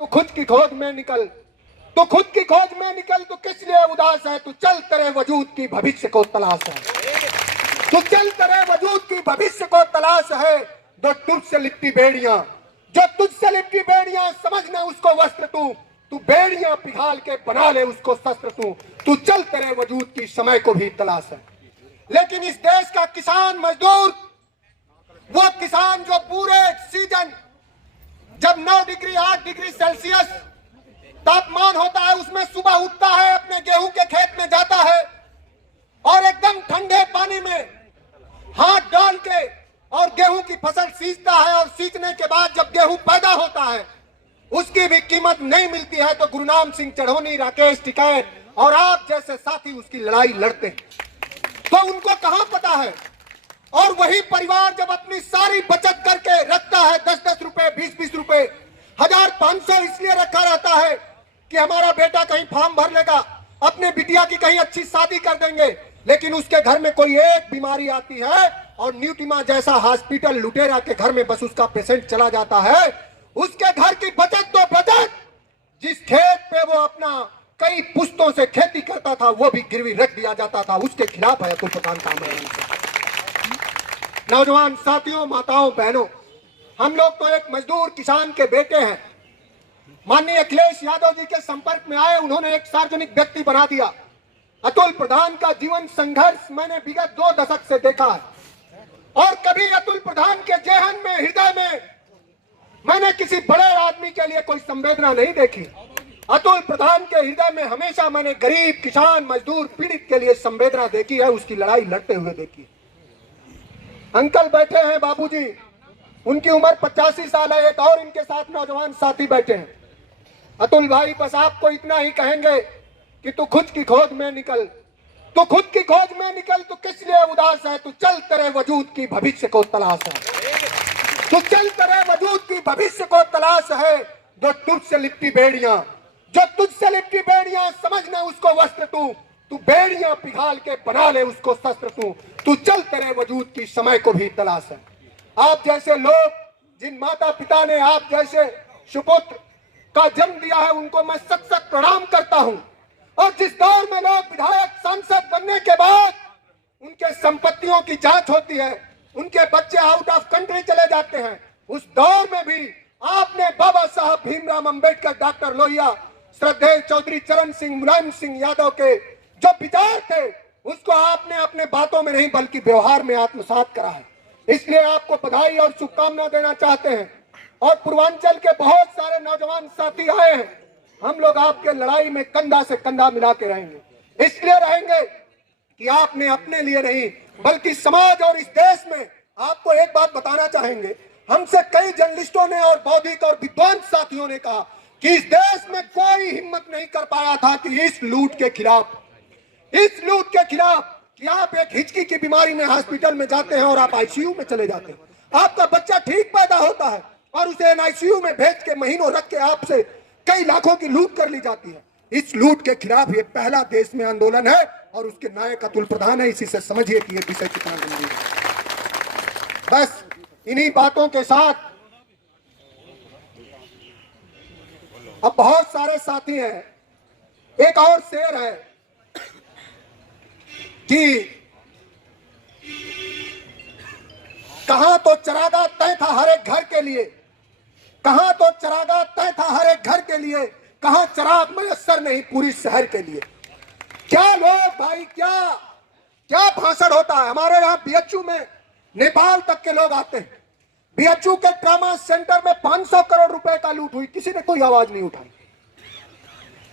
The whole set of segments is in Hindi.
तू खुद की खोज में निकल, तू खुद की खोज में निकल, तू किस लिए उदास है, तू चल तेरे वजूद की भविष्य को तलाश है, तू चल तेरे वजूद की भविष्य को तलाश है। जो तुझसे लिपटी बेड़ियां, जो तुझसे लिपटी बेड़ियां, समझना उसको वस्त्र तू बेड़ियां पिघाल के बना ले उसको शस्त्र तू चल तेरे वजूद की समय को भी तलाश है। लेकिन इस देश का किसान मजदूर, वो किसान जो पूरे सीजन जब 9 डिग्री 8 डिग्री सेल्सियस तापमान होता है, उसमें सुबह उठता है, अपने गेहूं के खेत में जाता है और एकदम ठंडे पानी में हाथ डाल के और गेहूं की फसल सींचता है, और सींचने के बाद जब गेहूं पैदा होता है उसकी भी कीमत नहीं मिलती है, तो गुरनाम सिंह चढ़ोनी, राकेश टिकैत और आप जैसे साथी उसकी लड़ाई लड़ते हैं। तो उनको कहां पता है। और वही परिवार जब अपनी सारी बचत करके रखता है, 10-10 रुपए, 20-20 रुपए, 1500 इसलिए रखा रहता है कि हमारा बेटा कहीं फॉर्म भर लेगा, अपने बिटिया की कहीं अच्छी शादी कर देंगे, लेकिन उसके घर में कोई एक बीमारी आती है और न्यूटिमा जैसा हॉस्पिटल लुटेरा के घर में बस उसका पेशेंट चला जाता है, उसके घर की बचत तो बचत, जिस खेत पे वो अपना कई पुश्तों से खेती करता था वो भी गिरवी रख दिया जाता था। उसके खिलाफ है अतुल प्रधान का आंदोलन। नौजवान साथियों, माताओं, बहनों, हम लोग तो एक मजदूर किसान के बेटे हैं। माननीय अखिलेश यादव जी के संपर्क में आए, उन्होंने एक सार्वजनिक व्यक्ति बना दिया। अतुल प्रधान का जीवन संघर्ष मैंने विगत 2 दशक से देखा है, और कभी अतुल प्रधान के जेहन में, हृदय में मैंने किसी बड़े आदमी के लिए कोई संवेदना नहीं देखी। अतुल प्रधान के हृदय में हमेशा मैंने गरीब, किसान, मजदूर, पीड़ित के लिए संवेदना देखी है, उसकी लड़ाई लड़ते हुए देखी। अंकल बैठे हैं, बाबूजी, उनकी उम्र 85 साल है, एक और इनके साथ नौजवान साथी बैठे हैं। अतुल भाई, बस आपको इतना ही कहेंगे कि तू खुद की खोज में निकल, तू खुद की खोज में निकल, तू किस लिए उदास है, तू चल तेरे वजूद की भविष्य को तलाश है, तू चल तेरे वजूद की भविष्य को तलाश है। जो तुझसे लिपटी बेड़ियां, जो तुझसे लिपटी बेड़ियां, समझना उसको वस्त्र तू बेड़ियां पिघाल के बना ले उसको शस्त्र तू चल तेरे वजूद की समय को भी तलाश है। आप जैसे लोग, जिन माता पिता ने आप जैसे सुपुत्र का जन्म दिया है, उनको मैं सत प्रणाम करता हूं। और जिस दौर में लोग विधायक, सांसद बनने के बाद उनके संपत्तियों की जांच होती है, उनके बच्चे आउट ऑफ कंट्री चले जाते हैं, उस दौर में भी आपने बाबा साहब भीमराव अंबेडकर, डॉक्टर लोहिया, श्रद्धेय चौधरी चरण सिंह, मुलायम सिंह यादव के जो विचार थे, उसको आपने अपने बातों में नहीं बल्कि व्यवहार में आत्मसात करा है। इसलिए आपको बधाई और शुभकामनाएं देना चाहते हैं। और पूर्वांचल के बहुत सारे नौजवान साथी आए हैं, हम लोग आपके लड़ाई में कंधा से कंधा मिला के रहेंगे। इसलिए रहेंगे कि आपने अपने लिए नहीं बल्कि समाज और इस देश में, आपको एक बात बताना चाहेंगे, हमसे कई जर्नलिस्टों ने और बौद्धिक और विद्वान साथियों ने कहा कि इस देश में कोई हिम्मत नहीं कर पाया था कि इस लूट के खिलाफ कि आप एक हिचकी की बीमारी में हॉस्पिटल में जाते हैं और आप आईसीयू में चले जाते हैं, आपका बच्चा ठीक पैदा होता है और उसे एनआईसीयू में भेज के महीनों रख के आपसे कई लाखों की लूट कर ली जाती है। इस लूट के खिलाफ ये पहला देश में आंदोलन है और उसके नायक अतुल प्रधान है। इसी से समझिए कि ये विषय कितना गंभीर है। बस इन्हीं बातों के साथ अब बहुत सारे साथी हैं। एक और शेर है कि कहां तो चरागा तय था हर एक घर के लिए, कहां तो चरागा तय था हर एक घर के लिए, कहां चराग मयस्सर नहीं पूरी शहर के लिए। क्या लोग भाई, क्या भाषण होता है। हमारे यहाँ बीएचयू में नेपाल तक के लोग आते हैं। बीएचयू के ट्रामा सेंटर में 500 करोड़ रुपए का लूट हुई, किसी ने कोई आवाज नहीं उठाई।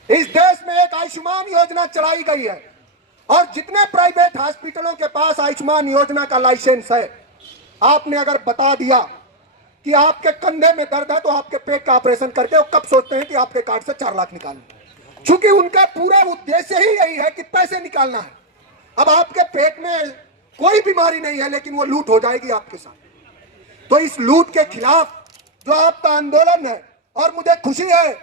इस देश में एक आयुष्मान योजना चलाई गई है और जितने प्राइवेट हॉस्पिटलों के पास आयुष्मान योजना का लाइसेंस है, आपने अगर बता दिया कि आपके कंधे में दर्द है तो आपके पेट का ऑपरेशन करके वो कब सोचते हैं कि आपके कार्ड से 4 लाख निकालें, क्योंकि उनका पूरा उद्देश्य ही यही है कि पैसे निकालना है। अब आपके पेट में कोई बीमारी नहीं है लेकिन वो लूट हो जाएगी आपके साथ। तो इस लूट के खिलाफ जो आपका आंदोलन है, और मुझे खुशी है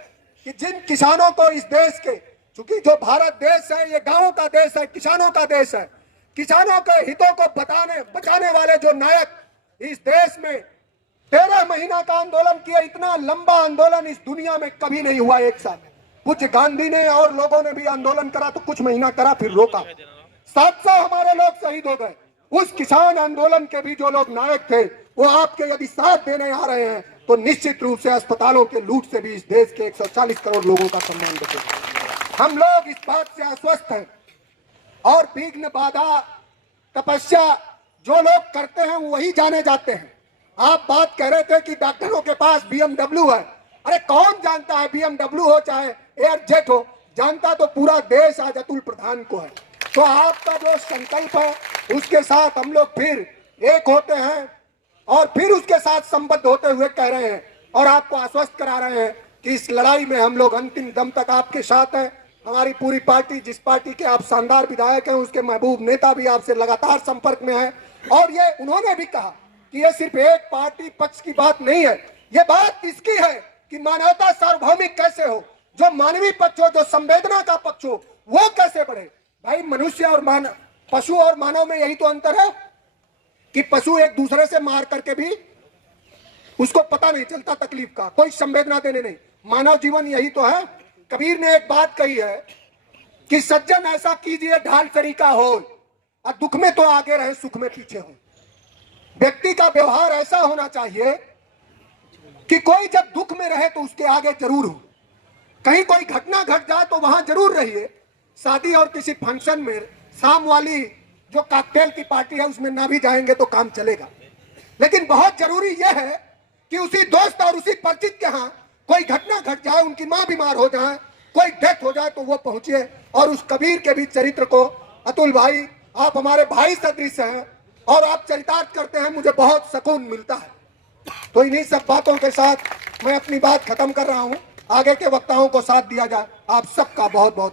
कि जिन किसानों को इस देश के, क्योंकि जो भारत देश है ये गांवों का देश है, किसानों का देश है, किसानों के हितों को बचाने वाले जो नायक इस देश में 13 महीना का आंदोलन किया। इतना लंबा आंदोलन इस दुनिया में कभी नहीं हुआ एक साथ। कुछ गांधी ने और लोगों ने भी आंदोलन करा तो कुछ महीना करा फिर रोका। 700 हमारे लोग शहीद हो गए। उस किसान आंदोलन के भी जो लोग नायक थे वो आपके यदि साथ देने आ रहे हैं तो निश्चित रूप से अस्पतालों के लूट से भी इस देश के 140 करोड़ लोगों का सम्मान बचेगा। हम लोग इस बात से आश्वस्त हैं और विघ्न बाधा तपस्या जो लोग करते हैं वही जाने जाते हैं। आप बात कह रहे थे कि डॉक्टरों के पास BMW है। अरे कौन जानता है BMW हो चाहे एयर जेट हो, जानता तो पूरा देश आज अतुल प्रधान को है। तो आपका जो संकल्प है उसके साथ हम लोग फिर एक होते हैं और फिर उसके साथ संबद्ध होते हुए कह रहे हैं और आपको आश्वस्त करा रहे हैं कि इस लड़ाई में हम लोग अंतिम दम तक आपके साथ हैं। हमारी पूरी पार्टी, जिस पार्टी के आप शानदार विधायक हैं, उसके महबूब नेता भी आपसे लगातार संपर्क में है। और ये उन्होंने भी कहा कि ये सिर्फ एक पार्टी पक्ष की बात नहीं है, ये बात इसकी है कि मानवता सार्वभौमिक कैसे हो, जो मानवीय पक्ष हो, जो संवेदना का पक्ष हो, वो कैसे बढ़े। भाई मनुष्य और पशु और मानव में यही तो अंतर है कि पशु एक दूसरे से मार करके भी उसको पता नहीं चलता तकलीफ का, कोई संवेदना देने नहीं। मानव जीवन यही तो है। कबीर ने एक बात कही है कि सज्जन ऐसा कीजिए ढाल तरीका हो, और दुख में तो आगे रहे सुख में पीछे हो। व्यक्ति का व्यवहार ऐसा होना चाहिए कि कोई जब दुख में रहे तो उसके आगे जरूर हो। कहीं कोई घटना घट जाए तो वहां जरूर रहिए। शादी और किसी फंक्शन में शाम वाली जो कॉकटेल की पार्टी है उसमें ना भी जाएंगे तो काम चलेगा। लेकिन बहुत जरूरी यह है कि उसी दोस्त और उसी परिचित के यहाँ कोई घटना घट जाए, उनकी माँ बीमार हो जाए, कोई डेथ हो जाए तो वो पहुंचे। और उस कबीर के भी चरित्र को, अतुल भाई आप हमारे भाई सदृश हैं और आप चरितार्थ करते हैं, मुझे बहुत सुकून मिलता है। तो इन्हीं सब बातों के साथ मैं अपनी बात खत्म कर रहा हूं। आगे के वक्ताओं को साथ दिया जाए। आप सबका बहुत बहुत